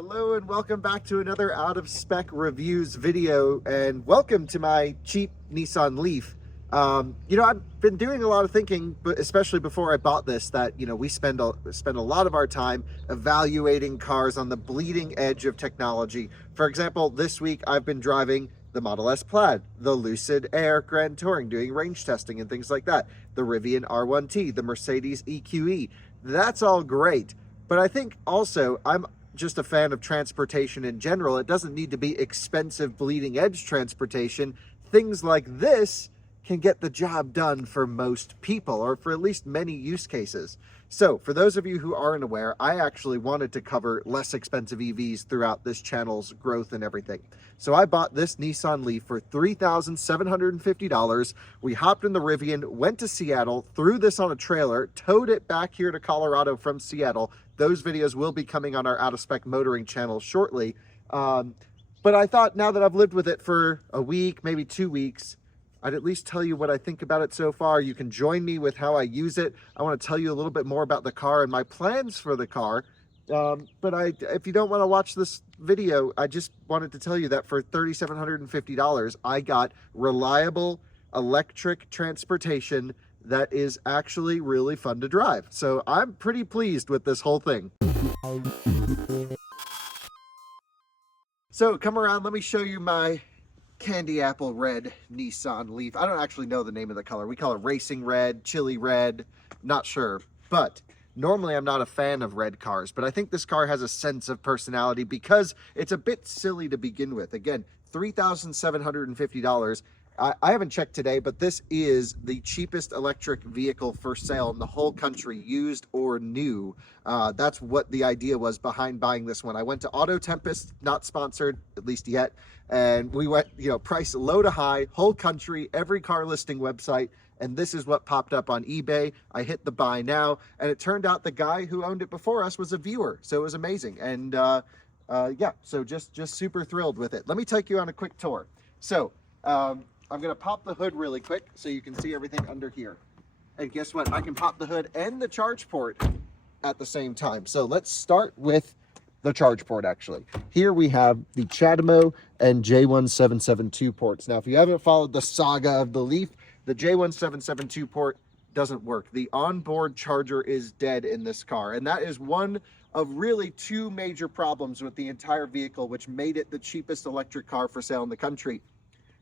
Hello and welcome back to another out of spec reviews video, and welcome to my cheap Nissan Leaf. I've been doing a lot of thinking, but especially before I bought this, that we spend a lot of our time evaluating cars on the bleeding edge of technology. For example, this week I've been driving the Model S Plaid, the Lucid Air Grand Touring, doing range testing and things like that, the Rivian R1T, the Mercedes EQE. That's all great, but I think also I'm just a fan of transportation in general. It doesn't need to be expensive bleeding edge transportation. Things like this can get the job done for most people, or for at least many use cases. So for those of you who aren't aware, I actually wanted to cover less expensive EVs throughout this channel's growth and everything. So I bought this Nissan Leaf for $3,750. We hopped in the Rivian, went to Seattle, threw this on a trailer, towed it back here to Colorado from Seattle. Those videos will be coming on our out of spec motoring channel shortly. But I thought, now that I've lived with it for a week, maybe 2 weeks, I'd at least tell you what I think about it so far. You can join me with how I use it. I want to tell you a little bit more about the car and my plans for the car. If you don't want to watch this video, I just wanted to tell you that for $3,750, I got reliable electric transportation that is actually really fun to drive. So I'm pretty pleased with this whole thing. So come around, let me show you my candy apple red Nissan Leaf. I don't actually know the name of the color. We call it racing red, chili red, not sure. But normally I'm not a fan of red cars, but I think this car has a sense of personality because it's a bit silly to begin with. Again, $3,750. I haven't checked today, but this is the cheapest electric vehicle for sale in the whole country, used or new. That's what the idea was behind buying this one. I went to Auto Tempest, not sponsored, at least yet, and we went, price low to high, whole country, every car listing website, and this is what popped up on eBay. I hit the buy now, and it turned out the guy who owned it before us was a viewer, so it was amazing. And yeah, so just super thrilled with it. Let me take you on a quick tour. So I'm going to pop the hood really quick so you can see everything under here. And guess what? I can pop the hood and the charge port at the same time. So let's start with the charge port, actually. Here we have the CHAdeMO and J1772 ports. Now, if you haven't followed the saga of the Leaf, the J1772 port doesn't work. The onboard charger is dead in this car. And that is one of really two major problems with the entire vehicle, which made it the cheapest electric car for sale in the country.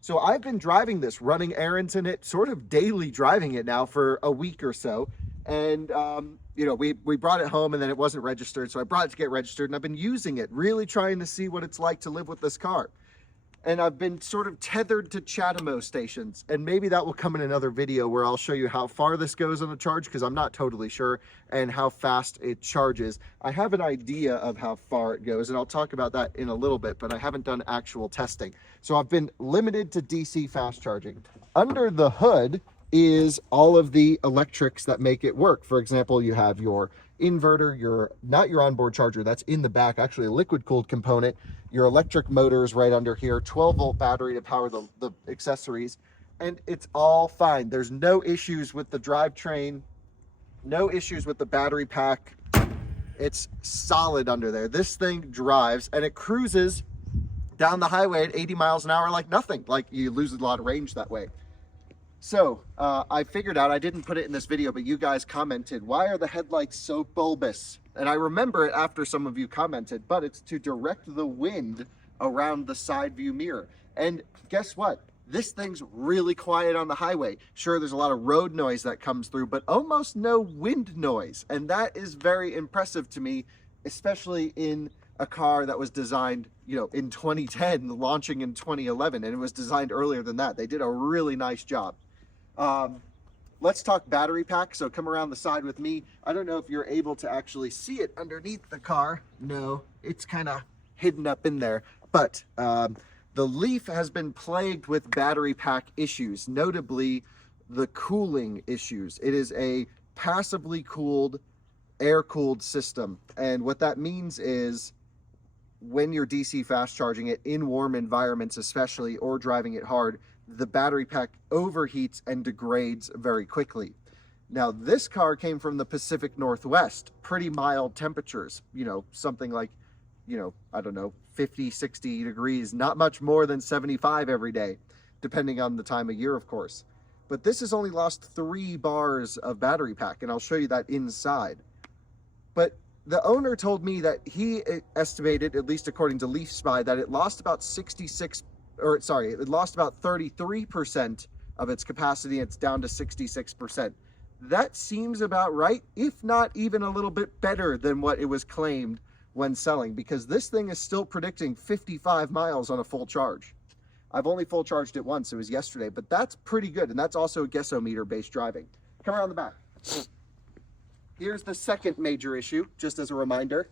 So I've been driving this, running errands in it, sort of daily driving it now for a week or so. And, we brought it home and then it wasn't registered. So I brought it to get registered, and I've been using it, really trying to see what it's like to live with this car. And I've been sort of tethered to CHAdeMO stations, and maybe that will come in another video where I'll show you how far this goes on the charge, because I'm not totally sure, and how fast it charges. I have an idea of how far it goes, and I'll talk about that in a little bit, but I haven't done actual testing. So I've been limited to DC fast charging. Under the hood is all of the electrics that make it work. For example, you have your inverter, not your onboard charger, that's in the back, actually a liquid cooled component, your electric motors right under here, 12-volt battery to power the accessories, and it's all fine. There's no issues with the drivetrain, no issues with the battery pack. It's solid under there. This thing drives and it cruises down the highway at 80 miles an hour like nothing. Like, you lose a lot of range that way. So I figured out, I didn't put it in this video, but you guys commented, why are the headlights so bulbous? And I remember it after some of you commented, but it's to direct the wind around the side view mirror. And guess what? This thing's really quiet on the highway. Sure, there's a lot of road noise that comes through, but almost no wind noise. And that is very impressive to me, especially in a car that was designed, in 2010, launching in 2011, and it was designed earlier than that. They did a really nice job. Let's talk battery pack. So come around the side with me. I don't know if you're able to actually see it underneath the car. No, it's kind of hidden up in there. But the Leaf has been plagued with battery pack issues, notably the cooling issues. It is a passively cooled, air-cooled system. And what that means is, when you're DC fast charging it in warm environments especially, or driving it hard, the battery pack overheats and degrades very quickly. Now, this car came from the Pacific Northwest, pretty mild temperatures, something like I don't know, 50, 60 degrees, not much more than 75 every day, depending on the time of year, of course. But this has only lost 3 bars of battery pack, and I'll show you that inside. But the owner told me that he estimated, at least according to Leaf Spy, that it lost about 33% of its capacity. It's down to 66%. That seems about right, if not even a little bit better than what it was claimed when selling, because this thing is still predicting 55 miles on a full charge. I've only full charged it once, it was yesterday, but that's pretty good, and that's also guessometer based driving. Come around the back. Here's the second major issue, just as a reminder.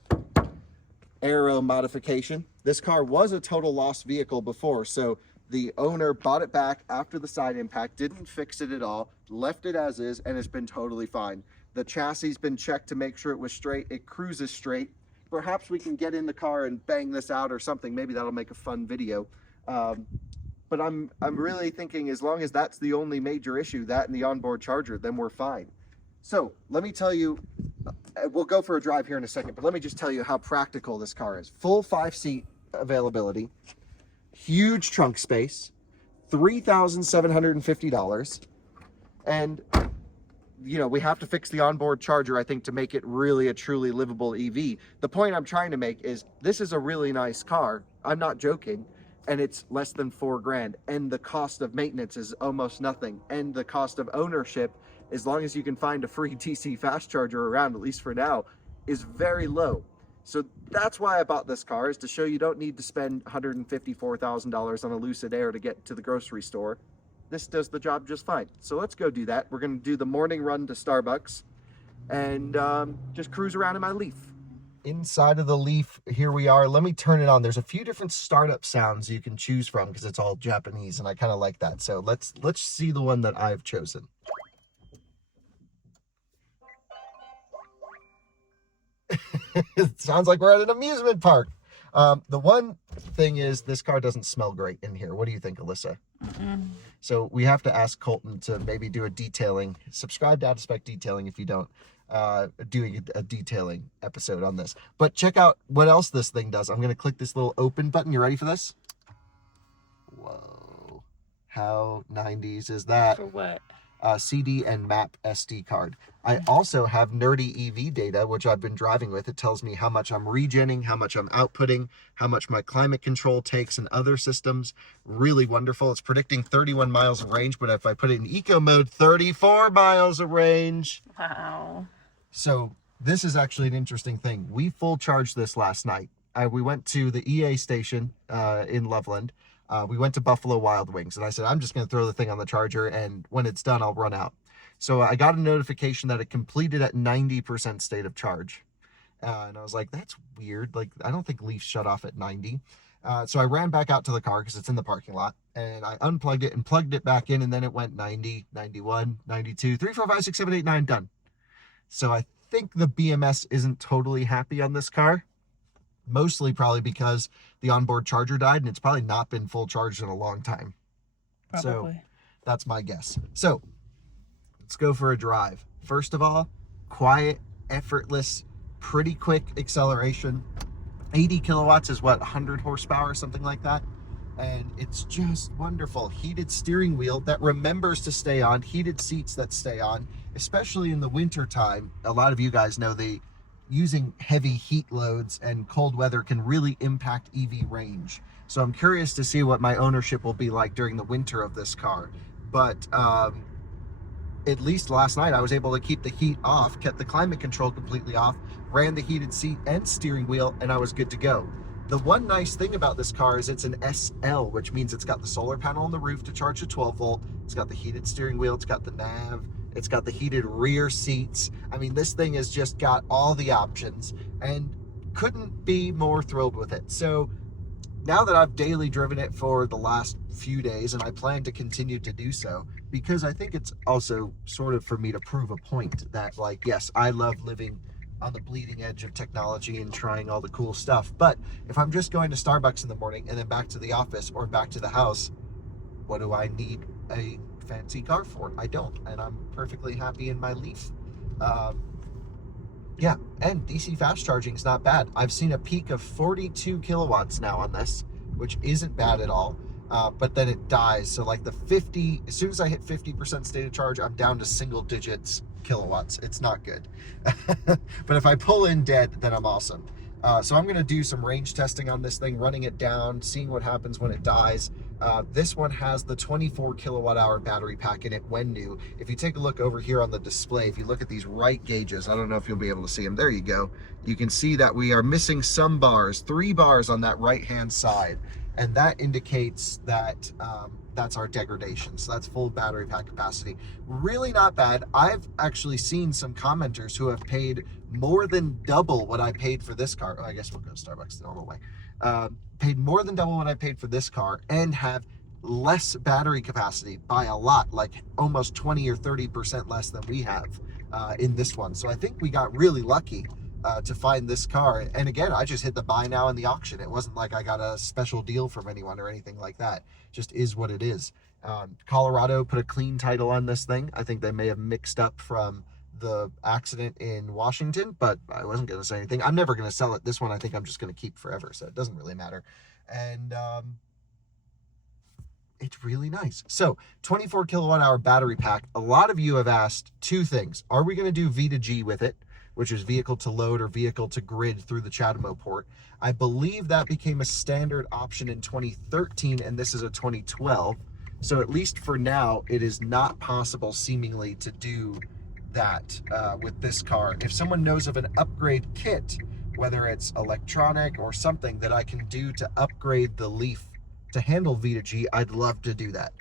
Aero modification. This car was a total loss vehicle before, so the owner bought it back after the side impact, didn't fix it at all, left it as is, and it's been totally fine. The chassis been checked to make sure it was straight. It cruises straight. Perhaps we can get in the car and bang this out or something. Maybe that'll make a fun video. But I'm really thinking, as long as that's the only major issue, that and the onboard charger, then we're fine. So let me tell you, we'll go for a drive here in a second, but let me just tell you how practical this car is. Full 5-seat availability, huge trunk space, $3,750, and we have to fix the onboard charger, I think, to make it really a truly livable EV. The point I'm trying to make is this is a really nice car. I'm not joking. And it's less than $4,000. And the cost of maintenance is almost nothing. And the cost of ownership, as long as you can find a free DC fast charger around, at least for now, is very low. So that's why I bought this car, is to show you don't need to spend $154,000 on a Lucid Air to get to the grocery store. This does the job just fine. So let's go do that. We're going to do the morning run to Starbucks and just cruise around in my Leaf. Inside of the Leaf, here we are. Let me turn it on. There's a few different startup sounds you can choose from because it's all Japanese, and I kind of like that. So let's see the one that I've chosen. It sounds like we're at an amusement park. The one thing is, this car doesn't smell great in here. What do you think, Alyssa? So we have to ask Colton to maybe do a detailing. Subscribe to Out of Spec Detailing if you don't. Doing a detailing episode on this. But check out what else this thing does. I'm going to click this little open button. You ready for this? Whoa. How 90s is that? For what? CD and map SD card. I also have nerdy EV data, which I've been driving with. It tells me how much I'm regenning, how much I'm outputting, how much my climate control takes and other systems. Really wonderful. It's predicting 31 miles of range, but if I put it in eco mode, 34 miles of range. Wow. So this is actually an interesting thing. We full charged this last night. We went to the EA station in Loveland. We went to Buffalo Wild Wings, and I said, I'm just going to throw the thing on the charger, and when it's done, I'll run out. So I got a notification that it completed at 90% state of charge. And I was like, that's weird. Like, I don't think Leaf shut off at 90. So I ran back out to the car because it's in the parking lot, and I unplugged it and plugged it back in, and then it went 90, 91, 92, 3, 4, 5, 6, 7, 8, 9, done. So I think the BMS isn't totally happy on this car. Mostly probably because the onboard charger died, and it's probably not been full charged in a long time. Probably. So that's my guess. So let's go for a drive. First of all, quiet, effortless, pretty quick acceleration. 80 kilowatts is what, 100 horsepower or something like that. And it's just wonderful. Heated steering wheel that remembers to stay on, heated seats that stay on, especially in the winter time. A lot of you guys know using heavy heat loads and cold weather can really impact EV range. So I'm curious to see what my ownership will be like during the winter of this car. But at least last night I was able to keep the heat off, kept the climate control completely off, ran the heated seat and steering wheel, and I was good to go. The one nice thing about this car is it's an SL, which means it's got the solar panel on the roof to charge the 12 volt. It's got the heated steering wheel. It's got the nav. It's got the heated rear seats. I mean, this thing has just got all the options and couldn't be more thrilled with it. So now that I've daily driven it for the last few days, and I plan to continue to do so, because I think it's also sort of for me to prove a point that, like, yes, I love living on the bleeding edge of technology and trying all the cool stuff. But if I'm just going to Starbucks in the morning and then back to the office or back to the house, what do I need a fancy car for? I don't, and I'm perfectly happy in my Leaf. Yeah, and DC fast charging is not bad. I've seen a peak of 42 kilowatts now on this, which isn't bad at all. But then it dies. So like the 50, as soon as I hit 50% state of charge, I'm down to single digits kilowatts. It's not good. But if I pull in dead, then I'm awesome. So I'm going to do some range testing on this thing, running it down, seeing what happens when it dies. This one has the 24 kilowatt hour battery pack in it when new. If you take a look over here on the display, if you look at these right gauges, I don't know if you'll be able to see them. There you go. You can see that we are missing some bars, 3 bars on that right hand side. And that indicates that that's our degradation. So that's full battery pack capacity. Really not bad. I've actually seen some commenters who have paid more than double what I paid for this car. Oh, I guess we'll go to Starbucks the normal way. Paid more than double what I paid for this car and have less battery capacity by a lot, like almost 20 or 30% less than we have in this one. So I think we got really lucky to find this car. And again, I just hit the buy now in the auction. It wasn't like I got a special deal from anyone or anything like that. Just is what it is. Colorado put a clean title on this thing. I think they may have mixed up from the accident in Washington, but I wasn't going to say anything. I'm never going to sell it. This one I think I'm just going to keep forever, so it doesn't really matter. And it's really nice. So 24 kilowatt hour battery pack. A lot of you have asked 2 things. Are we going to do V2G with it, which is vehicle to load or vehicle to grid through the CHAdeMO port? I believe that became a standard option in 2013, and this is a 2012. So at least for now, it is not possible seemingly to do that with this car. If someone knows of an upgrade kit, whether it's electronic or something that I can do to upgrade the Leaf to handle V2G, I'd love to do that.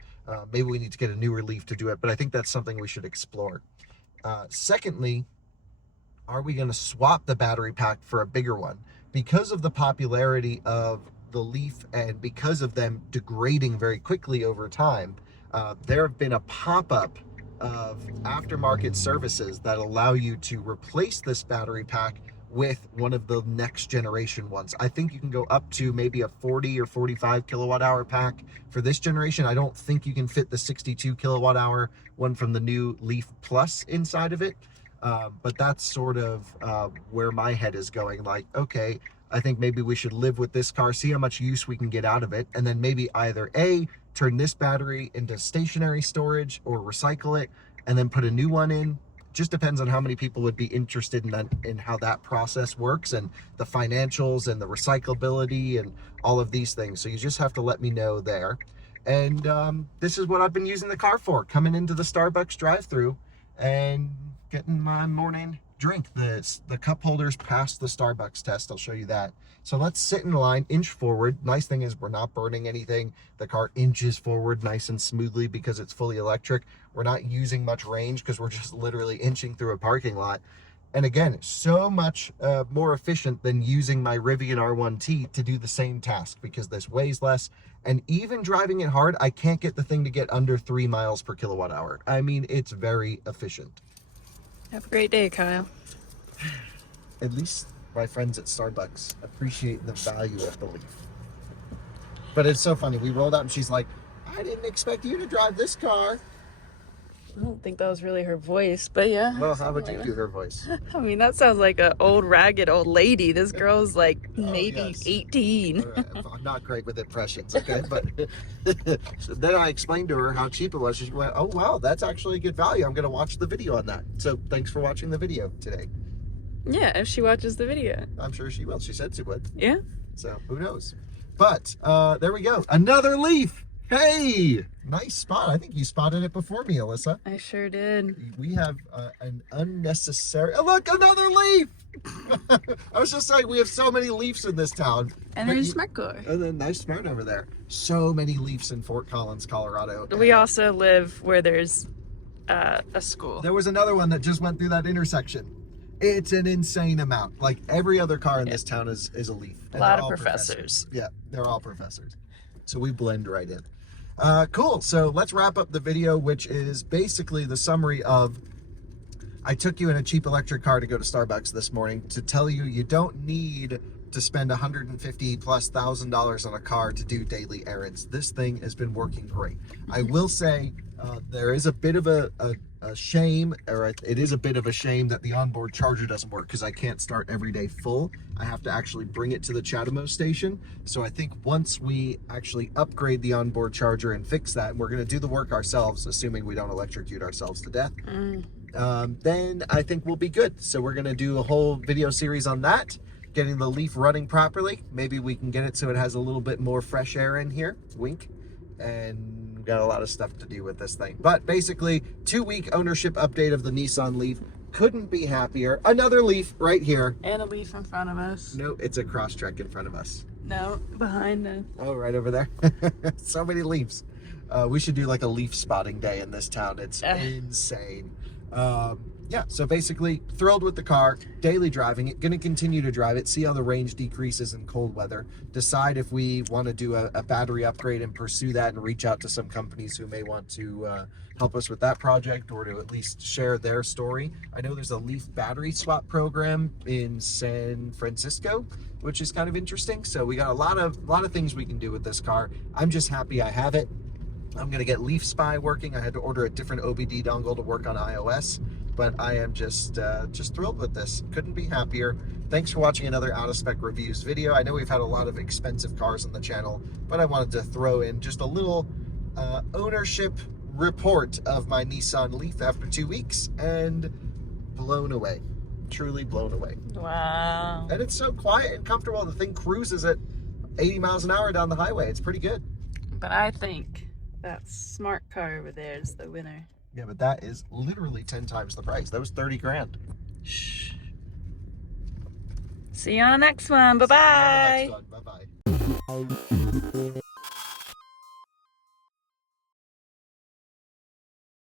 Maybe we need to get a newer Leaf to do it, but I think that's something we should explore. Secondly, are we going to swap the battery pack for a bigger one? Because of the popularity of the Leaf and because of them degrading very quickly over time, there have been a pop-up of aftermarket services that allow you to replace this battery pack with one of the next generation ones. I think you can go up to maybe a 40 or 45 kilowatt hour pack for this generation. I don't think you can fit the 62 kilowatt hour one from the new Leaf Plus inside of it. But that's sort of where my head is going. Like, okay, I think maybe we should live with this car, see how much use we can get out of it, and then maybe either A, turn this battery into stationary storage or recycle it and then put a new one in. Just depends on how many people would be interested in that, in how that process works and the financials and the recyclability and all of these things. So you just have to let me know there. And this is what I've been using the car for, coming into the Starbucks drive-thru and getting my morning drink. The cup holders passed the Starbucks test. I'll show you that. So let's sit in line, inch forward. Nice thing is we're not burning anything. The car inches forward nice and smoothly because it's fully electric. We're not using much range because we're just literally inching through a parking lot. And again, so much more efficient than using my Rivian R1T to do the same task because this weighs less. And even driving it hard, I can't get the thing to get under 3 miles per kilowatt hour. I mean, it's very efficient. Have a great day, Kyle. At least my friends at Starbucks appreciate the value of the Leaf. But it's so funny. We rolled out and she's like, I didn't expect you to drive this car. I don't think that was really her voice, but yeah. Well, how would you do her voice? I mean, that sounds like an old, ragged old lady. This girl's like maybe yes. 18. I'm not great with impressions, okay? But so then I explained to her how cheap it was. She went, oh, wow, that's actually a good value. I'm going to watch the video on that. So thanks for watching the video today. Yeah, if she watches the video. I'm sure she will. She said she would. Yeah. So who knows? But there we go. Another Leaf. Hey, nice spot. I think you spotted it before me, Alyssa. I sure did. We have an unnecessary... Oh, look, another Leaf! I was just saying, we have so many Leafs in this town. And there's a smart car. And then nice smart over there. So many Leafs in Fort Collins, Colorado. We also live where there's a school. There was another one that just went through that intersection. It's an insane amount. Like every other car in this town is a Leaf. A lot of professors. Yeah, they're all professors. So we blend right in. Cool. So let's wrap up the video, which is basically the summary of I took you in a cheap electric car to go to Starbucks this morning to tell you you don't need to spend $150,000+ on a car to do daily errands. This thing has been working great. I will say there is a bit of a a shame, or it is a bit of a shame that the onboard charger doesn't work because I can't start every day full. I have to actually bring it to the Chatamo station. So I think once we actually upgrade the onboard charger and fix that, we're going to do the work ourselves, assuming we don't electrocute ourselves to death. Then I think we'll be good. So we're going to do a whole video series on that, getting the Leaf running properly. Maybe we can get it so it has a little bit more fresh air in here. Wink. And got a lot of stuff to do with this thing. But basically, 2-week ownership update of the Nissan Leaf. Couldn't be happier. Another Leaf right here. And a Leaf in front of us. No, it's a Crosstrek in front of us. No, behind us. Oh, right over there. So many Leafs. We should do like a Leaf spotting day in this town. It's insane. Yeah, so basically thrilled with the car, daily driving it, going to continue to drive it, see how the range decreases in cold weather, decide if we want to do a battery upgrade and pursue that and reach out to some companies who may want to help us with that project or to at least share their story. I know there's a Leaf battery swap program in San Francisco, which is kind of interesting. So we got a lot of things we can do with this car. I'm just happy I have it. I'm going to get Leaf Spy working. I had to order a different OBD dongle to work on iOS, but I am just thrilled with this. Couldn't be happier. Thanks for watching another Out of Spec Reviews video. I know we've had a lot of expensive cars on the channel, but I wanted to throw in just a little ownership report of my Nissan Leaf after 2 weeks, and blown away. Truly blown away. Wow. And it's so quiet and comfortable. The thing cruises at 80 miles an hour down the highway. It's pretty good. But I think that smart car over there is the winner. Yeah, but that is literally 10 times the price. That was 30 grand. Shh. See you on the next one. Bye-bye. Bye-bye.